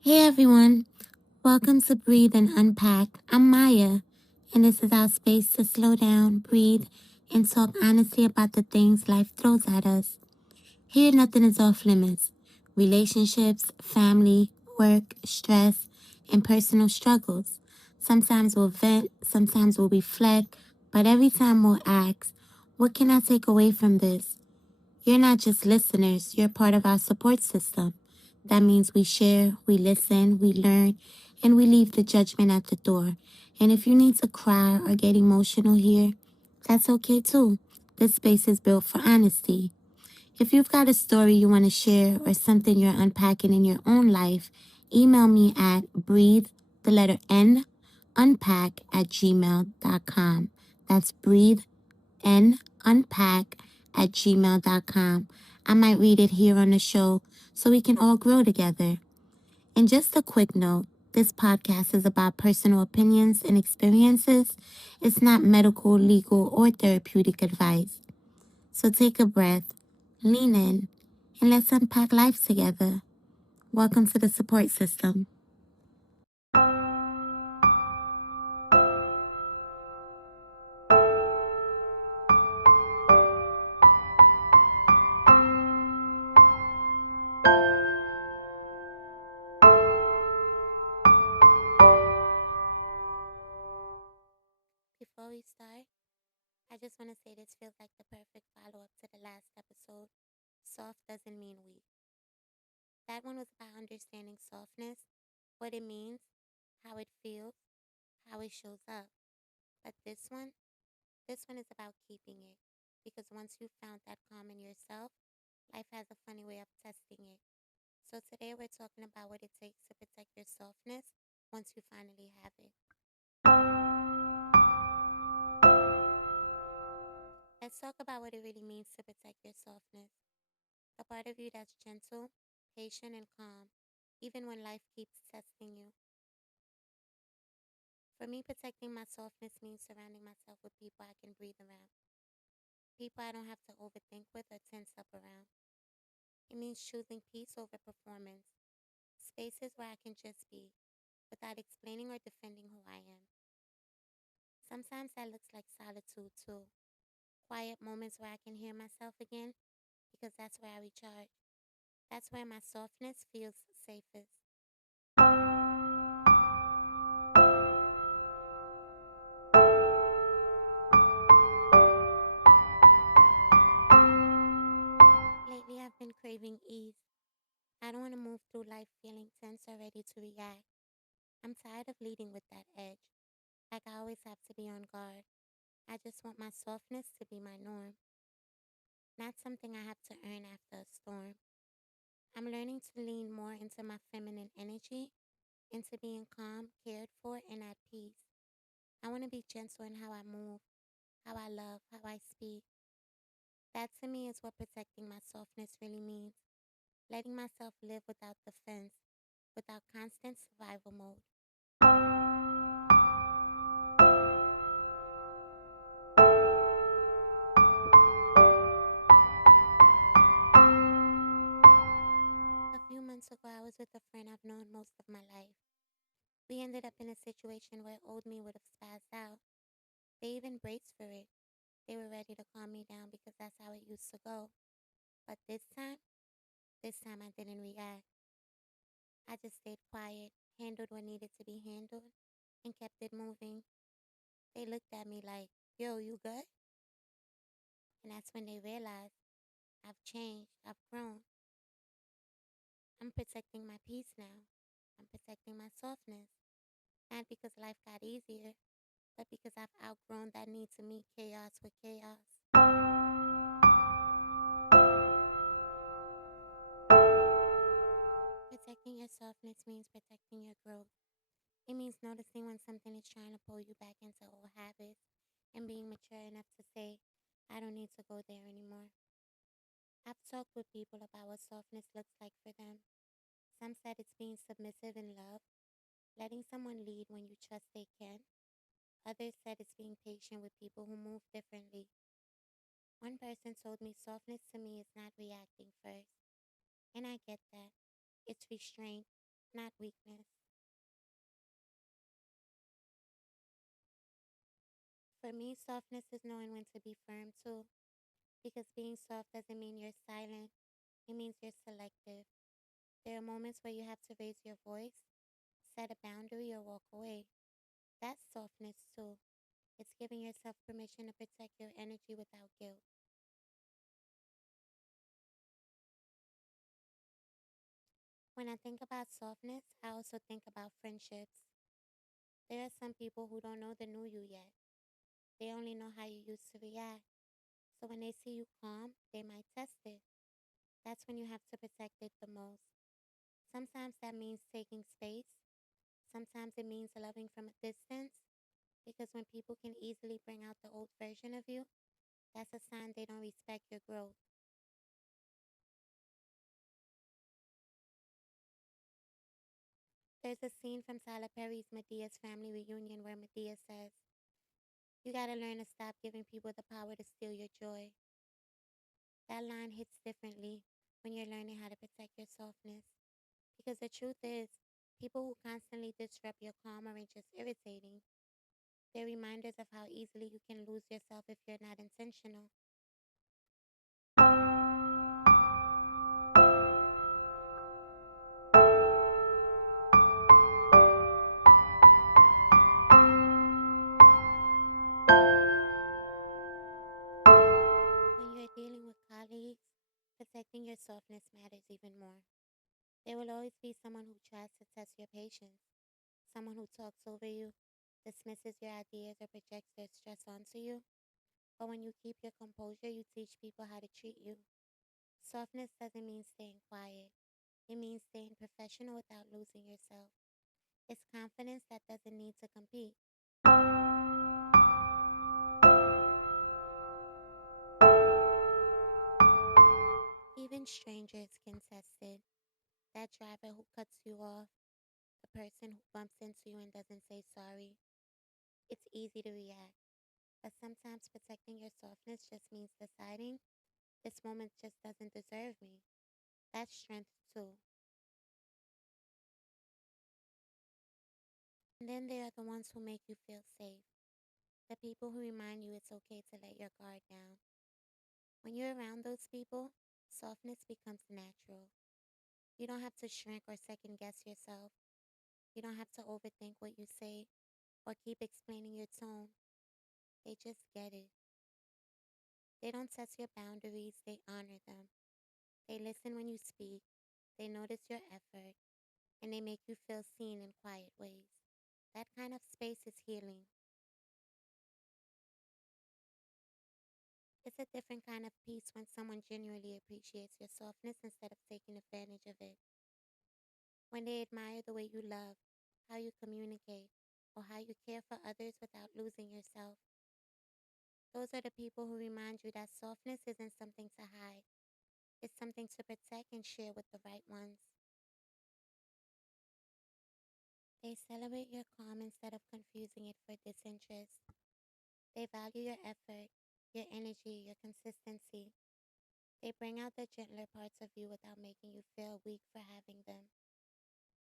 Hey everyone, welcome to Breathe and Unpack. I'm Maya, and this is our space to slow down, breathe, and talk honestly about the things life throws at us. Here, nothing is off limits. Relationships, family, work, stress, and personal struggles. Sometimes we'll vent, sometimes we'll reflect, but every time we'll ask, what can I take away from this? You're not just listeners, you're part of our support system. That means we share, we listen, we learn, and we leave the judgment at the door. And if you need to cry or get emotional here, that's okay too. This space is built for honesty. If you've got a story you want to share or something you're unpacking in your own life, email me at breathe, the letter N, unpack at gmail.com. That's breathe and unpack at gmail.com. I might read it here on the show so we can all grow together. And just a quick note, this podcast is about personal opinions and experiences. It's not medical, legal, or therapeutic advice. So take a breath, lean in, and let's unpack life together. Welcome to the support system. Before we start, I just want to say this feels like the perfect follow up to the last episode. Soft doesn't mean weak. That one was about understanding softness, what it means, how it feels, how it shows up. But this one is about keeping it. Because once you've found that calm in yourself, life has a funny way of testing it. So today we're talking about what it takes to protect your softness once you finally have it. Let's talk about what it really means to protect your softness. The part of you that's gentle, patient, and calm, even when life keeps testing you. For me, protecting my softness means surrounding myself with people I can breathe around, people I don't have to overthink with or tense up around. It means choosing peace over performance, spaces where I can just be without explaining or defending who I am. Sometimes that looks like solitude too, quiet moments where I can hear myself again because that's where I recharge. That's where my softness feels safest. Lately, I've been craving ease. I don't want to move through life feeling tense or ready to react. I'm tired of leading with that edge, like I always have to be on guard. I just want my softness to be my norm, not something I have to earn after a storm. I'm learning to lean more into my feminine energy, into being calm, cared for, and at peace. I want to be gentle in how I move, how I love, how I speak. That to me is what protecting my softness really means. Letting myself live without defense, without constant survival mode. A few months ago, I was with a friend I've known most of my life. We ended up in a situation where old me would have spazzed out. They even braced for it. They were ready to calm me down because that's how it used to go. But this time I didn't react. I just stayed quiet, handled what needed to be handled, and kept it moving. They looked at me like, yo, you good? And that's when they realized I've changed, I've grown. I'm protecting my peace now. I'm protecting my softness. Not because life got easier, but because I've outgrown that need to meet chaos with chaos. Protecting your softness means protecting your growth. It means noticing when something is trying to pull you back into old habits and being mature enough to say, I don't need to go there anymore. I've talked with people about what softness looks like for them. Some said it's being submissive in love, letting someone lead when you trust they can. Others said it's being patient with people who move differently. One person told me softness to me is not reacting first. And I get that. It's restraint. not weakness. For me, softness is knowing when to be firm too, because being soft doesn't mean you're silent, it means you're selective. There are moments where you have to raise your voice, set a boundary, or walk away. That's softness too. It's giving yourself permission to protect your energy without guilt. When I think about softness, I also think about friendships. There are some people who don't know the new you yet. They only know how you used to react. So when they see you calm, they might test it. That's when you have to protect it the most. Sometimes that means taking space. Sometimes it means loving from a distance. Because when people can easily bring out the old version of you, that's a sign they don't respect your growth. There's a scene from Tyler Perry's Medea's family reunion where Medea says, "You gotta learn to stop giving people the power to steal your joy." That line hits differently when you're learning how to protect your softness. Because the truth is, people who constantly disrupt your calm aren't just irritating, they're reminders of how easily you can lose yourself if you're not intentional. When you're dealing with colleagues, protecting your softness matters even more. There will always be someone who tries to test your patience, someone who talks over you, dismisses your ideas, or projects their stress onto you. But when you keep your composure, you teach people how to treat you. Softness doesn't mean staying quiet, it means staying professional without losing yourself. It's confidence that doesn't need to compete. Even strangers can test it. That driver who cuts you off, the person who bumps into you and doesn't say sorry. It's easy to react, but sometimes protecting your softness just means deciding this moment just doesn't deserve me. That's strength too. And then there are the ones who make you feel safe, the people who remind you it's okay to let your guard down. When you're around those people, softness becomes natural. You don't have to shrink or second guess yourself. You don't have to overthink what you say or keep explaining your tone. They just get it. They don't test your boundaries, they honor them. They listen when you speak, they notice your effort, and they make you feel seen in quiet ways. That kind of space is healing. It's a different kind of peace when someone genuinely appreciates your softness instead of taking advantage of it. When they admire the way you love, how you communicate, or how you care for others without losing yourself. Those are the people who remind you that softness isn't something to hide, it's something to protect and share with the right ones. They celebrate your calm instead of confusing it for disinterest. They value your effort, your energy, your consistency. They bring out the gentler parts of you without making you feel weak for having them.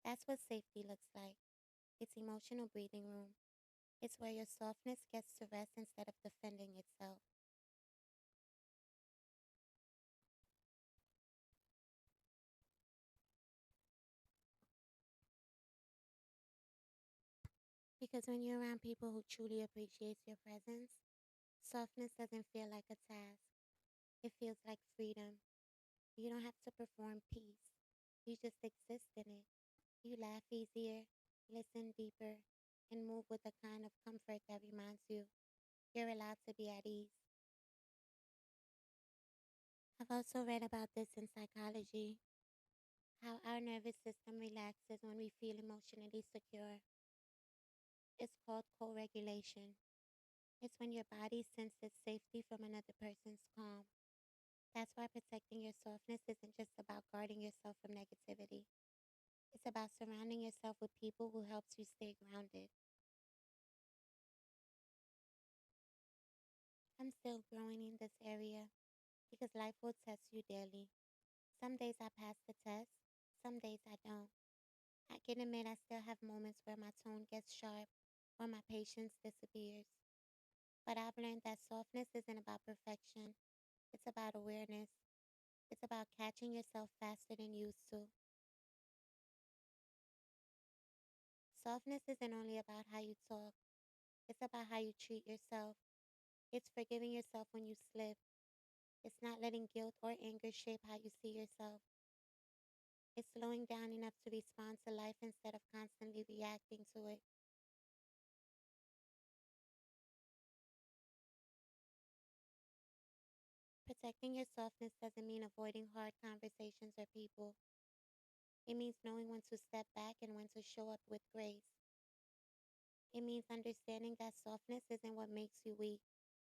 That's what safety looks like. It's emotional breathing room. It's where your softness gets to rest instead of defending itself. Because when you're around people who truly appreciate your presence, softness doesn't feel like a task. It feels like freedom. You don't have to perform peace. You just exist in it. You laugh easier, listen deeper, and move with a kind of comfort that reminds you you're allowed to be at ease. I've also read about this in psychology, how our nervous system relaxes when we feel emotionally secure. It's called co regulation. It's when your body senses safety from another person's calm. That's why protecting your softness isn't just about guarding yourself from negativity. It's about surrounding yourself with people who helps you stay grounded. I'm still growing in this area because life will test you daily. Some days I pass the test, some days I don't. I can admit I still have moments where my tone gets sharp or my patience disappears. But I've learned that softness isn't about perfection. It's about awareness. It's about catching yourself faster than you used to. Softness isn't only about how you talk. It's about how you treat yourself. It's forgiving yourself when you slip. It's not letting guilt or anger shape how you see yourself. It's slowing down enough to respond to life instead of constantly reacting to it. Protecting your softness doesn't mean avoiding hard conversations or people. It means knowing when to step back and when to show up with grace. It means understanding that softness isn't what makes you weak,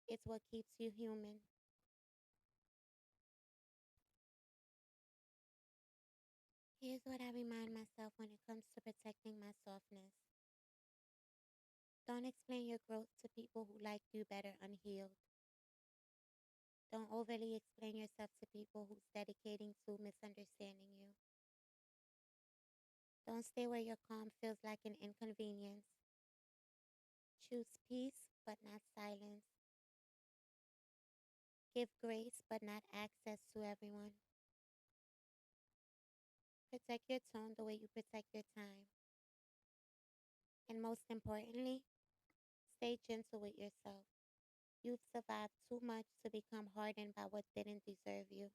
it's what keeps you human. Here's what I remind myself when it comes to protecting my softness. Don't explain your growth to people who like you better unhealed. Don't overly explain yourself to people who's dedicating to misunderstanding you. Don't stay where your calm feels like an inconvenience. Choose peace, but not silence. Give grace, but not access to everyone. Protect your tone the way you protect your time. And most importantly, stay gentle with yourself. You've survived too much to become hardened by what didn't deserve you.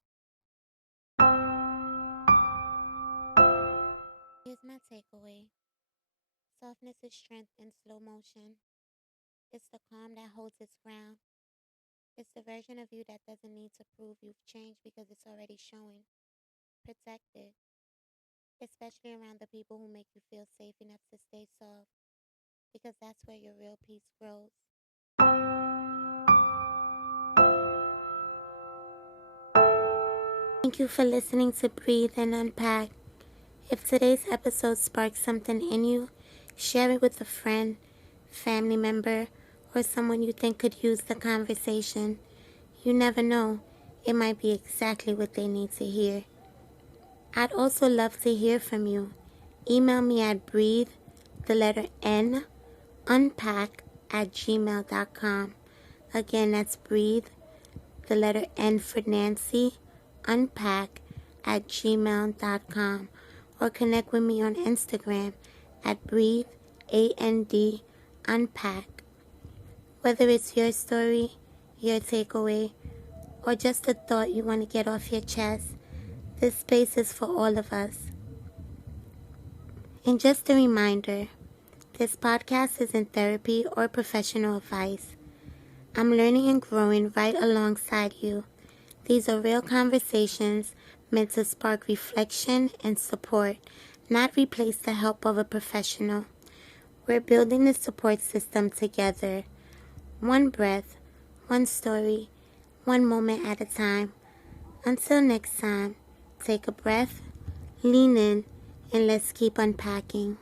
Here's my takeaway. Softness is strength in slow motion. It's the calm that holds its ground. It's the version of you that doesn't need to prove you've changed because it's already showing. Protect it, especially around the people who make you feel safe enough to stay soft, because that's where your real peace grows. Thank you for listening to Breathe and Unpack. If today's episode sparked something in you, share it with a friend, family member, or someone you think could use the conversation. You never know, it might be exactly what they need to hear. I'd also love to hear from you. Email me at breathe, the letter N, unpack@gmail.com. Again, that's breathe, the letter N for Nancy, unpack@gmail.com. Or connect with me on Instagram at breathe, AND, unpack. Whether it's your story, your takeaway, or just a thought you want to get off your chest, this space is for all of us. And just a reminder, this podcast isn't therapy or professional advice. I'm learning and growing right alongside you. These are real conversations meant to spark reflection and support, not replace the help of a professional. We're building the support system together. One breath, one story, one moment at a time. Until next time, take a breath, lean in, and let's keep unpacking.